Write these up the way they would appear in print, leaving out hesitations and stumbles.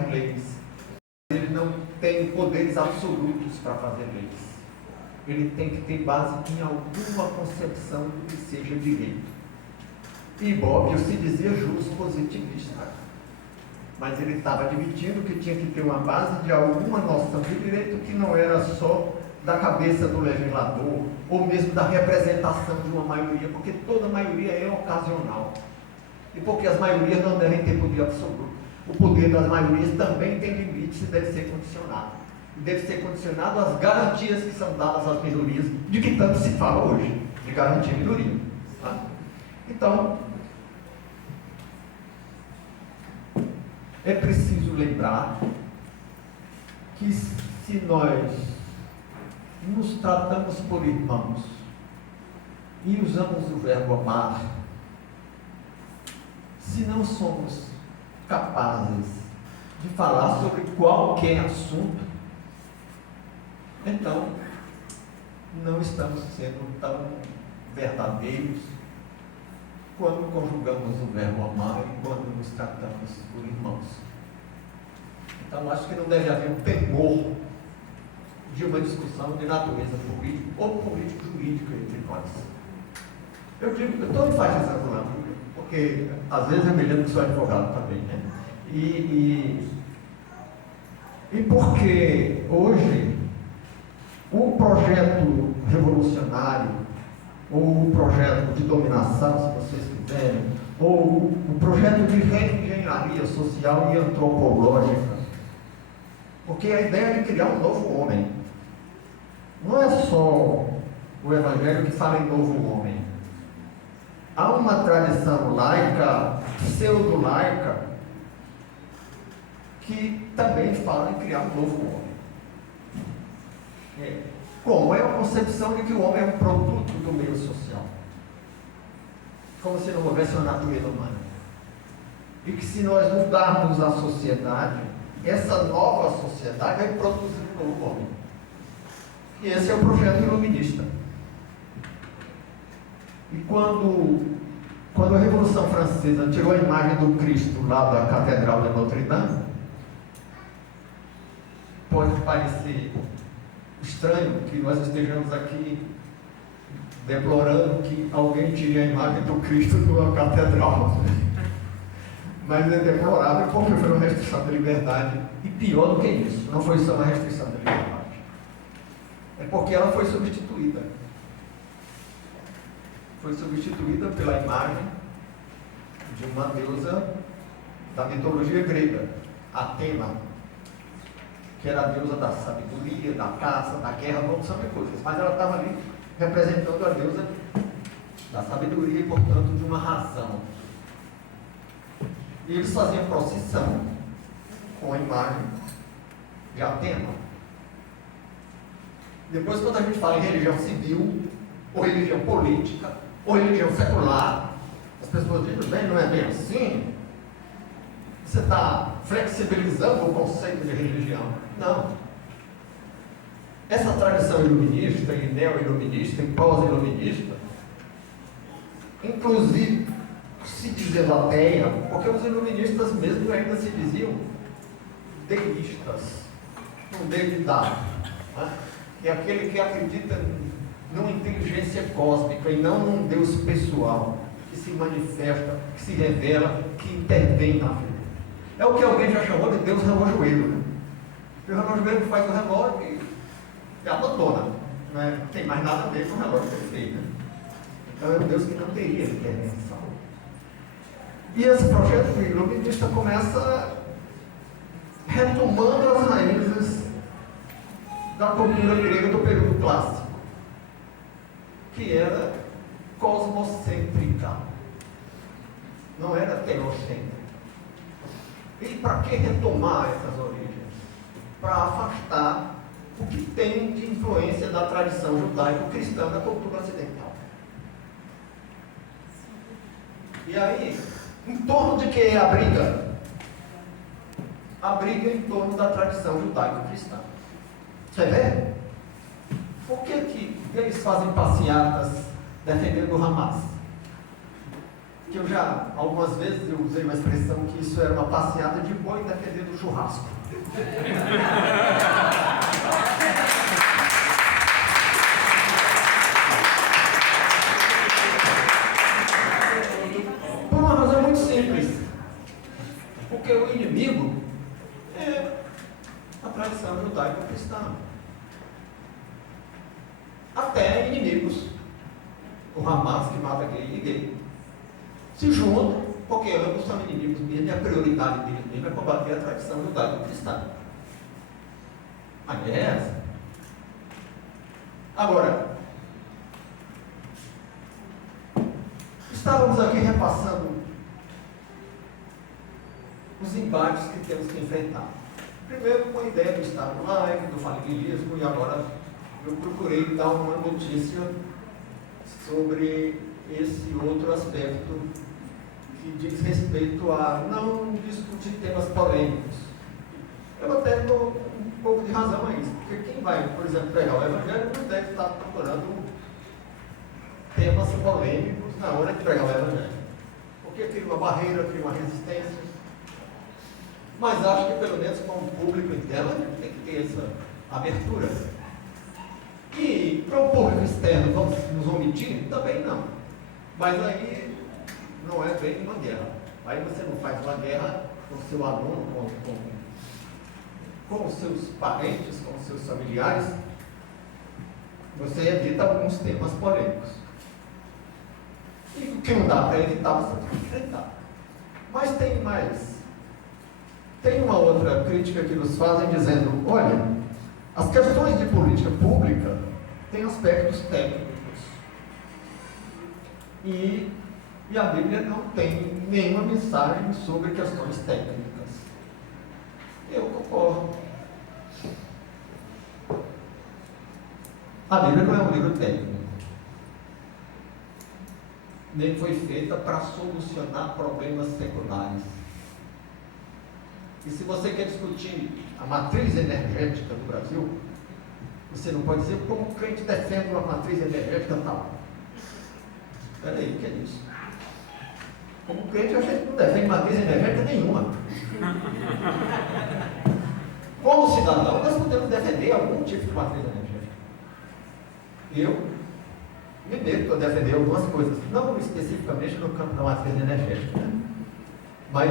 leis. Ele não tem poderes absolutos para fazer leis. Ele tem que ter base em alguma concepção do que seja direito. E Bobbio se dizia justo positivista, mas ele estava admitindo que tinha que ter uma base de alguma noção de direito que não era só da cabeça do legislador, ou mesmo da representação de uma maioria, porque toda maioria é ocasional. E porque as maiorias não devem ter poder absoluto. O poder das maiorias também tem limites e deve ser condicionado. E deve ser condicionado às garantias que são dadas às minorias, de que tanto se fala hoje, de garantir a minoria. Tá? Então, é preciso lembrar que se nós nos tratamos por irmãos e usamos o verbo amar, se não somos capazes de falar sobre qualquer assunto, então não estamos sendo tão verdadeiros quando conjugamos o verbo amar e quando nos tratamos por irmãos. Então acho que não deve haver um temor de uma discussão de natureza política ou político-jurídica entre nós. Eu estou enfatizando lá, porque às vezes eu me lembro que sou advogado também, né? E porque hoje o projeto revolucionário, ou o projeto de dominação, se vocês quiserem, ou o projeto de reengenharia social e antropológica, porque a ideia é de criar um novo homem. Não é só o Evangelho que fala em novo homem. Há uma tradição laica, pseudo-laica, que também fala em criar um novo homem. Como é a concepção de que o homem é um produto do meio social. Como se não houvesse uma natureza humana. E que se nós mudarmos a sociedade, essa nova sociedade vai produzir um novo homem. E esse é o projeto iluminista. E quando a Revolução Francesa tirou a imagem do Cristo lá da Catedral de Notre Dame, pode parecer estranho que nós estejamos aqui deplorando que alguém tire a imagem do Cristo de uma catedral. Mas é deplorável porque foi uma restrição da liberdade. E pior do que isso, não foi só uma restrição da liberdade. É porque ela foi substituída. Foi substituída pela imagem de uma deusa da mitologia grega, Atena, que era a deusa da sabedoria, da caça, da guerra, uma opção de coisas. Mas ela estava ali representando a deusa da sabedoria e, portanto, de uma razão. E eles faziam procissão com a imagem de Atena. Depois, quando a gente fala em religião civil, ou religião política, ou religião secular, as pessoas dizem, bem, não é bem assim. Você está flexibilizando o conceito de religião. Não. Essa tradição iluminista, e neo-iluminista, e pós-iluminista, inclusive se dizendo ateia, porque os iluministas mesmo ainda se diziam deístas, um deidade, né? É aquele que acredita numa inteligência cósmica e não num Deus pessoal, que se manifesta, que se revela, que intervém na vida. É o que alguém já chamou de Deus relojoeiro, né? O relojoeiro faz o relógio e abandona, né? Não tem mais nada a ver com o relógio perfeito, né? Então é um Deus que não teria intervenção. E esse projeto iluminista começa retomando as raízes da cultura grega do período clássico, que era cosmocêntrica, não era teocêntrica. E para que retomar essas origens? Para afastar o que tem de influência da tradição judaico-cristã da cultura ocidental. E aí, em torno de que é a briga? A briga em torno da tradição judaico-cristã. Você vê? Por que eles fazem passeatas defendendo o Hamas? que eu já, algumas vezes, eu usei uma expressão que isso era uma passeata de boi dependendo do churrasco. Por uma razão muito simples. Porque o inimigo é a tradição judaico-cristã. Até inimigos, o Hamas que mata gay e gay, se juntam porque ambos são inimigos mesmo e a prioridade deles mesmo é combater a tradição judaico-cristã. A guerra é essa. Agora, estávamos aqui repassando os embates que temos que enfrentar. Primeiro com a ideia do Estado laico, do falibilismo, e agora eu procurei dar uma notícia sobre esse outro aspecto que diz respeito a não discutir temas polêmicos. Eu até dou um pouco de razão a isso, porque quem vai, por exemplo, pregar o Evangelho não deve estar procurando temas polêmicos na hora de pregar o Evangelho, porque cria uma barreira, cria uma resistência. Mas acho que pelo menos com o público interno tem que ter essa abertura. E para o público externo, vamos nos omitir? Também não. Mas aí não é bem uma guerra. Aí você não faz uma guerra com o seu aluno, com os seus parentes, com os seus familiares. Você evita alguns temas polêmicos. E o que não dá para evitar, você tem que enfrentar. Mas tem mais. Tem uma outra crítica que nos fazem dizendo, olha, as questões de política pública têm aspectos técnicos. E a Bíblia não tem nenhuma mensagem sobre questões técnicas. Eu concordo. A Bíblia não é um livro técnico. Nem foi feita para solucionar problemas seculares. E se você quer discutir a matriz energética do Brasil, você não pode dizer como o crente defende uma matriz energética tal. Espera aí, o que é isso? Como crente, a gente não defende matriz energética nenhuma. Como cidadão, nós podemos defender algum tipo de matriz energética. Eu me meto a defender algumas coisas, não especificamente no campo da matriz energética, né? Mas,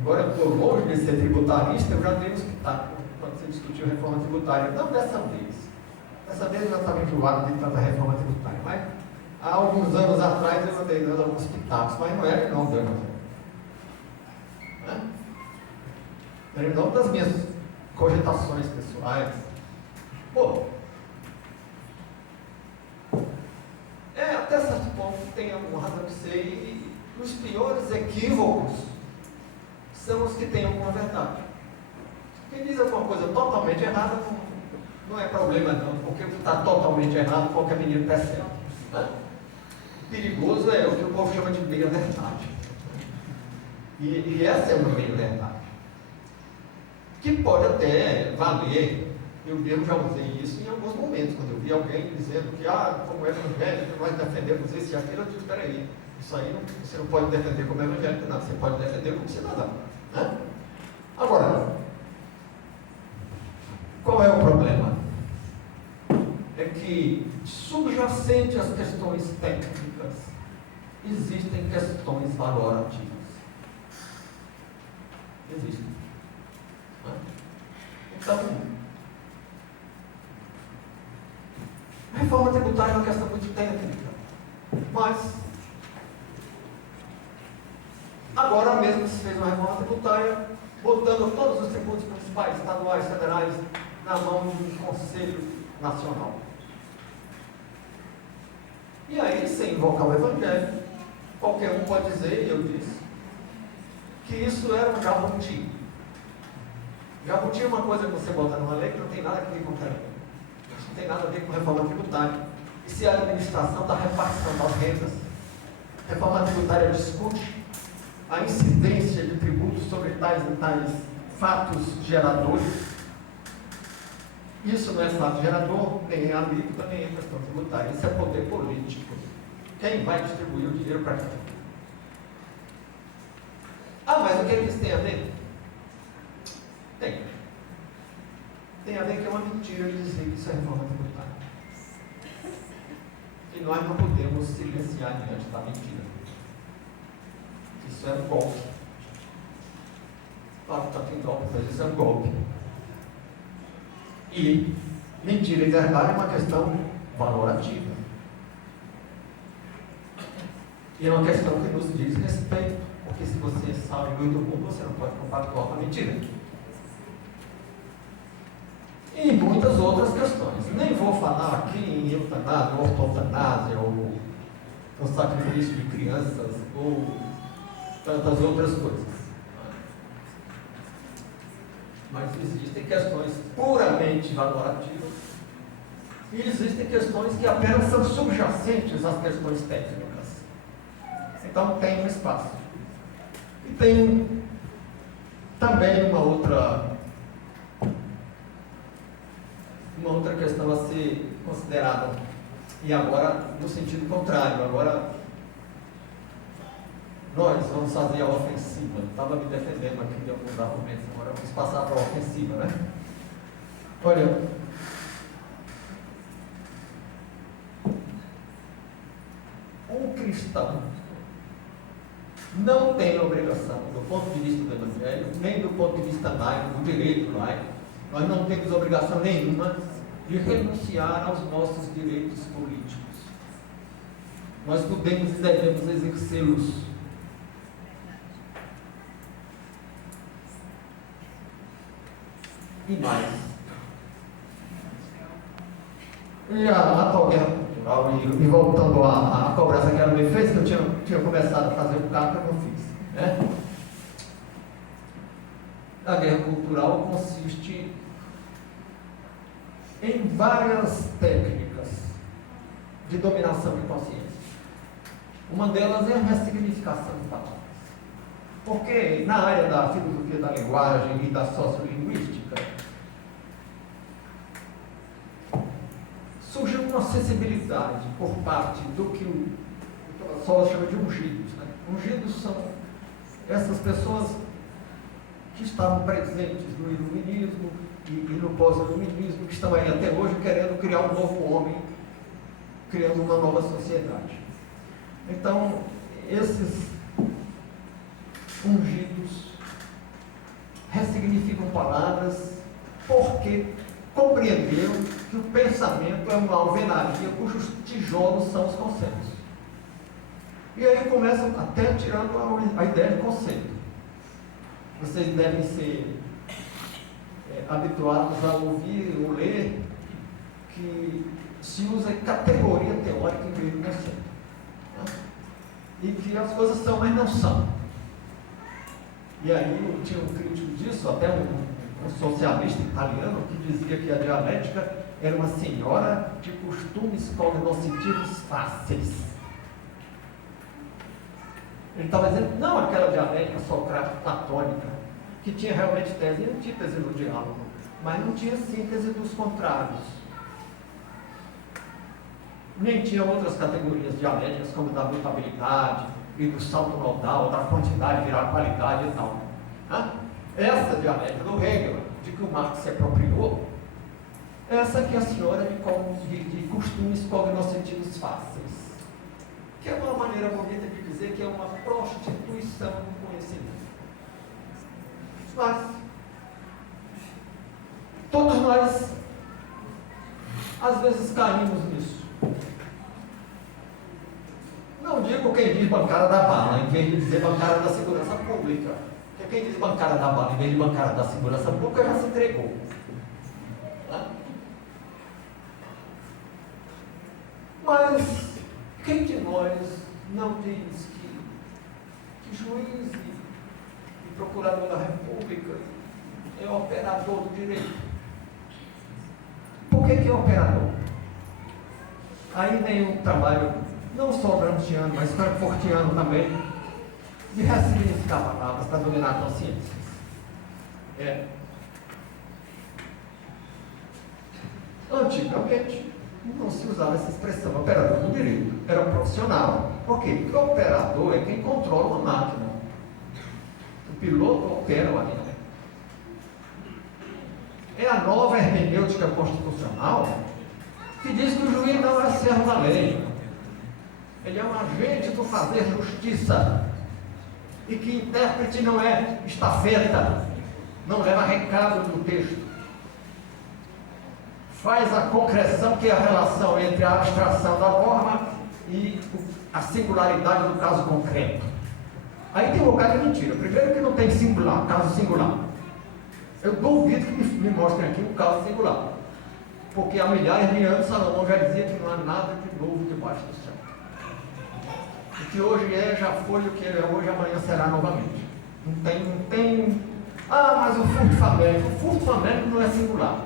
embora eu estou longe de ser tributarista, eu já dei um espetáculo quando se discutiu reforma tributária. Não dessa vez. Dessa vez eu já estava enjoado de tanta reforma tributária. Mas, há alguns anos atrás, eu andei dando alguns pitacos, mas não era não, Deus. Era não das minhas cogitações pessoais. Pô, até certo ponto tem alguma razão de ser, e os piores equívocos são os que têm alguma verdade. Quem diz alguma coisa totalmente errada não é problema não, porque o que está totalmente errado, qualquer menino percebe. Né? Perigoso é o que o povo chama de meia-verdade. E essa é uma meia-verdade. Que pode até valer. Eu mesmo já usei isso em alguns momentos, quando eu vi alguém dizendo que, como evangélico, nós defendemos isso e aquilo, eu disse, espera aí, isso aí você não pode defender como evangélico, não, você pode defender como cidadão. Né? Agora, qual é o problema? É que, subjacente às questões técnicas, existem questões valorativas. Existem. Né? Então, a reforma tributária é uma questão muito técnica, mas agora mesmo se fez uma reforma tributária, botando todos os tributos municipais, estaduais, federais, na mão do Conselho Nacional. E aí, sem invocar o Evangelho, qualquer um pode dizer, e eu disse, que isso era um jabuti. Jabuti é uma coisa que você bota numa lei que não tem nada a ver com a lei. Isso não tem nada a ver com reforma tributária. Isso é a administração da repartição das rendas. A reforma tributária discute a incidência de tributos sobre tais e tais fatos geradores. Isso não é fato gerador, nem é alíquota, nem é questão tributária. Isso é poder político. Quem vai distribuir o dinheiro para quem? Ah, mas o que isso tem a ver? Tem. Tem a ver que é uma mentira dizer que isso é reforma tributária. E nós não podemos silenciar diante da mentira. Isso é um golpe. Claro que está tendo golpe, mas isso é um golpe. E mentira e verdade é uma questão valorativa. E é uma questão que nos diz respeito. Porque se você sabe muito bom, você não pode compactuar com a mentira. E muitas outras questões. Nem vou falar aqui em eutanásia, ortotanásia, ou sacrifício de crianças, ou tantas outras coisas. Mas existem questões puramente valorativas e existem questões que apenas são subjacentes às questões técnicas. Então tem um espaço. E tem também uma outra questão a ser considerada, e agora no sentido contrário. Agora nós vamos fazer a ofensiva. Estava me defendendo aqui de alguns argumentos, agora vamos passar para a ofensiva, né? Olha, um cristão não tem obrigação, do ponto de vista do Evangelho, nem do ponto de vista laico, do direito laico, nós não temos obrigação nenhuma de renunciar aos nossos direitos políticos. Nós podemos e devemos exercê-los. E mais. E a atual guerra cultural, e voltando à cobrança que ela me fez, que eu tinha começado a fazer o carro que eu não fiz. Né? A guerra cultural consiste em várias técnicas de dominação de consciência. Uma delas é a ressignificação de palavras. Porque na área da filosofia da linguagem e da sociolinguística, surgiu uma sensibilidade por parte do que o Sola chama de ungidos. Né? Ungidos são essas pessoas que estavam presentes no iluminismo e no pós-iluminismo, que estão aí até hoje querendo criar um novo homem, criando uma nova sociedade. Então, esses ungidos ressignificam palavras porque compreenderam que o pensamento é uma alvenaria cujos tijolos são os conceitos. E aí começam até tirando a ideia de conceito. Vocês devem ser habituados a ouvir ou ler que se usa categoria teórica em vez de conceito. Né? E que as coisas são, mas não são. E aí tinha um crítico disso, até um socialista italiano, que dizia que a dialética era uma senhora de costumes cognoscitivos fáceis. Ele estava dizendo, não aquela dialética socrático-platônica, que tinha realmente tese e antítese no diálogo, mas não tinha síntese dos contrários. Nem tinha outras categorias dialéticas, como da mutabilidade e do salto modal, da quantidade virar qualidade e tal. Essa dialética do Hegel, de que o Marx se apropriou, essa que é a senhora de costumes cognoscitivos fáceis, que é uma maneira bonita de dizer que é uma prostituição do conhecimento. Mas todos nós às vezes caímos nisso. Não digo quem diz bancária da bala, em vez de dizer bancária da segurança pública. Porque quem diz bancária da bala, em vez de bancária da segurança pública, já se entregou. Mas quem de nós não diz que juiz e procurador da República é operador do direito? Por que é operador? Aí vem um trabalho, não só gramsciano, mas frankfurtiano também, de ressignificar palavras para dominar consciências. Antigamente, não se usava essa expressão, operador do direito. Era um profissional. Por quê? Porque o operador é quem controla uma máquina. piloto opera o avião. É a nova hermenêutica constitucional que diz que o juiz não é servo da lei. Ele é um agente do fazer justiça. E que intérprete não é estafeta, não leva recado do texto. Faz a concreção, que é a relação entre a abstração da norma e a singularidade do caso concreto. Aí tem um bocado de mentira. Primeiro que não tem singular, caso singular. Eu duvido que me mostrem aqui um caso singular. Porque há milhares de anos Salomão já dizia que não há nada de novo debaixo do céu. O que hoje é, já foi, o que é hoje, amanhã será novamente. Não tem. Ah, mas o furto famélico. O furto famélico não é singular.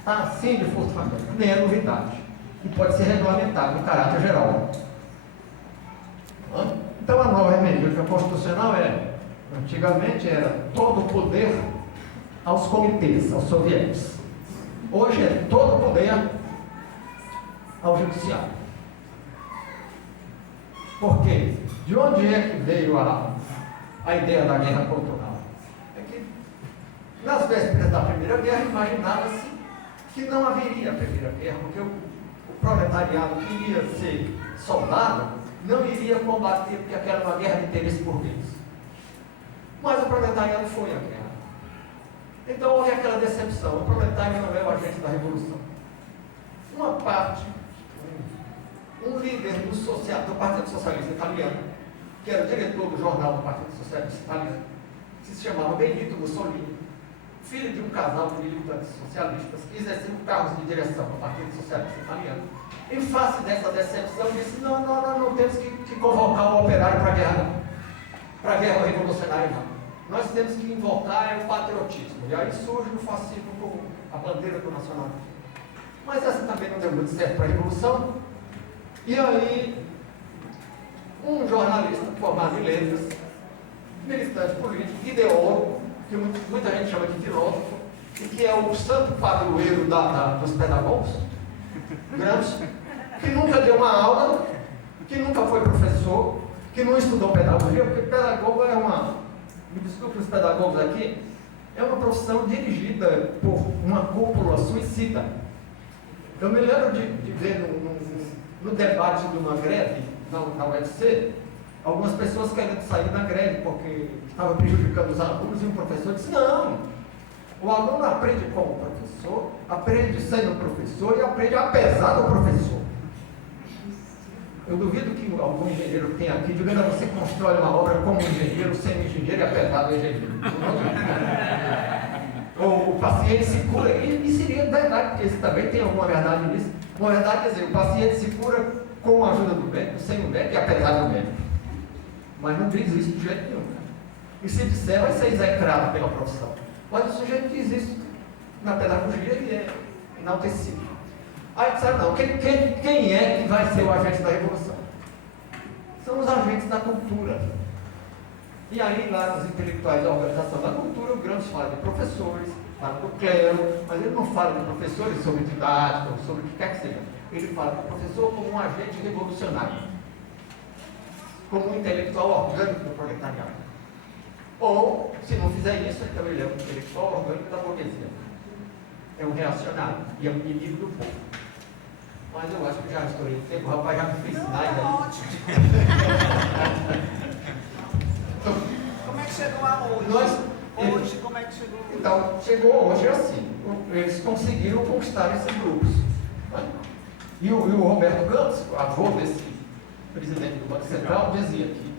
Está assim de furto famélico. Nem é novidade. E pode ser regulamentado em caráter geral. Então a nova hermenêutica constitucional antigamente era todo o poder aos comitês, aos soviéticos. Hoje é todo o poder ao judiciário. Por quê? De onde é que veio a ideia da guerra cultural? É que nas vésperas da Primeira Guerra imaginava-se que não haveria a Primeira Guerra, porque o proletariado que ia ser soldado não iria combater, porque aquela era uma guerra de interesse burguês. Mas o proletariado foi a guerra. Então houve aquela decepção. O proletário não é o agente da revolução. Uma parte, um líder do Partido Socialista Italiano, que era o diretor do jornal do Partido Socialista Italiano, que se chamava Benito Mussolini, filho de um casal de militantes socialistas que exerciam cargos de direção do Partido Socialista Italiano. Em face dessa decepção, disse: não temos que convocar o operário para a guerra, não. Para a guerra revolucionária, não. Nós temos que invocar o patriotismo. E aí surge o fascismo como a bandeira do nacionalismo. Mas essa também não deu muito certo para a Revolução. E aí, um jornalista formado em letras, militante político, ideólogo, que muita gente chama de filósofo, e que é o santo padroeiro dos pedagogos, Gramsci, que nunca deu uma aula, que nunca foi professor, que não estudou pedagogia, porque pedagogo é me desculpe os pedagogos aqui, é uma profissão dirigida por uma cúpula suicida. Eu me lembro de ver no debate de uma greve na UFC, algumas pessoas querendo sair da greve porque estava prejudicando os alunos, e um professor disse: não, o aluno aprende como professor, aprende sendo professor e aprende apesar do professor. Eu duvido que algum engenheiro que tem aqui diga: não, você constrói uma obra como engenheiro, sendo engenheiro e apesar do engenheiro. Ou o paciente se cura, e seria verdade, porque isso também tem alguma verdade nisso. Uma verdade é dizer: o paciente se cura com a ajuda do médico, sem o médico e apesar do médico. Mas não diz isso de jeito nenhum. E se disser, vai ser execrado pela profissão. Mas o sujeito diz isso na pedagogia e é enaltecido. Aí disseram: não, quem é que vai ser o agente da revolução? São os agentes da cultura. E aí, lá nos intelectuais da organização da cultura, o Gramsci fala de professores, fala do clero, mas ele não fala de professores sobre didática, ou sobre o que quer que seja. Ele fala do professor como um agente revolucionário, como um intelectual orgânico do proletariado. Ou, se não fizer isso, então ele é um intelectual orgânico da burguesia. É um reacionário e é um inimigo do povo. Mas eu acho que já estourei o tempo, o rapaz já me fez sinais aí. Como é que chegou a hoje? Hoje, como é que chegou? Então, chegou hoje assim. Eles conseguiram conquistar esses grupos. Né? E o Roberto Campos, avô desse presidente do Banco Central, dizia que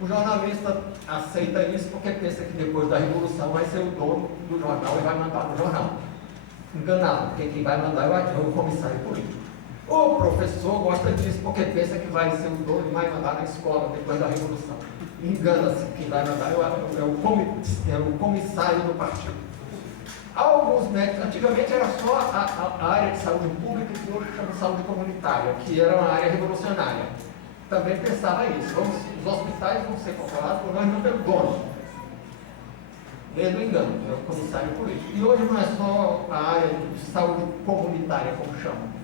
o jornalista aceita isso porque pensa que depois da Revolução vai ser o dono do jornal e vai mandar no jornal. Enganado, porque quem vai mandar é o comissário político. O professor gosta disso porque pensa que vai ser o dono e vai mandar na escola depois da Revolução. Engana-se, quem vai mandar é o comissário do partido. Alguns médicos, antigamente era só a área de saúde pública, que hoje chama de saúde comunitária, que era uma área revolucionária. Também pensava isso: os hospitais vão ser controlados por nós, não pelo dono. Desde o engano, é o comissário político. E hoje não é só a área de saúde comunitária, como chamam.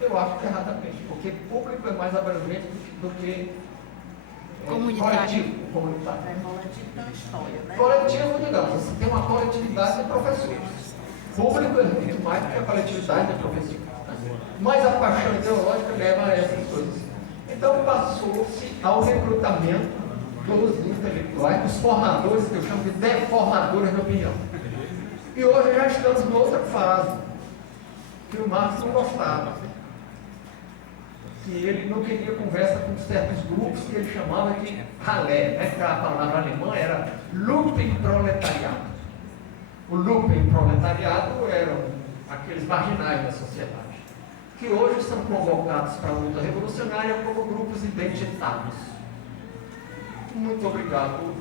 Eu acho que erradamente, porque público é mais abrangente do que Comunitário. coletivo, comunitário. Coletivo tem uma história, né? Coletivo, digamos, você tem uma coletividade de professores. Público é muito mais do que a coletividade de professores. Mas a paixão ideológica leva a essas coisas. Então passou-se ao recrutamento dos intelectuais, dos formadores, que eu chamo de deformadores de opinião. E hoje já estamos em outra fase, que o Marx não gostava. Que ele não queria conversa com certos grupos que ele chamava de ralé, né? Que a palavra alemã era Lumpenproletariado. O Lumpenproletariado eram aqueles marginais da sociedade, que hoje são convocados para a luta revolucionária como grupos identitários. Muito obrigado.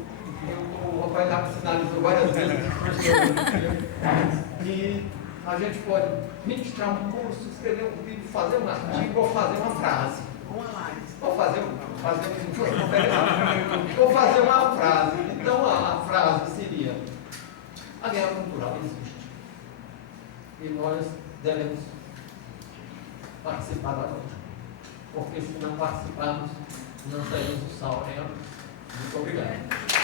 O Rafael já sinalizou várias vezes que a gente pode ministrar um curso, escrever um vídeo, fazer um artigo ou fazer uma frase. Uma live. Ou fazer uma frase. Então a frase seria: a guerra cultural existe. E nós devemos participar da luta. Porque se não participarmos, não teremos o sal. Muito obrigado.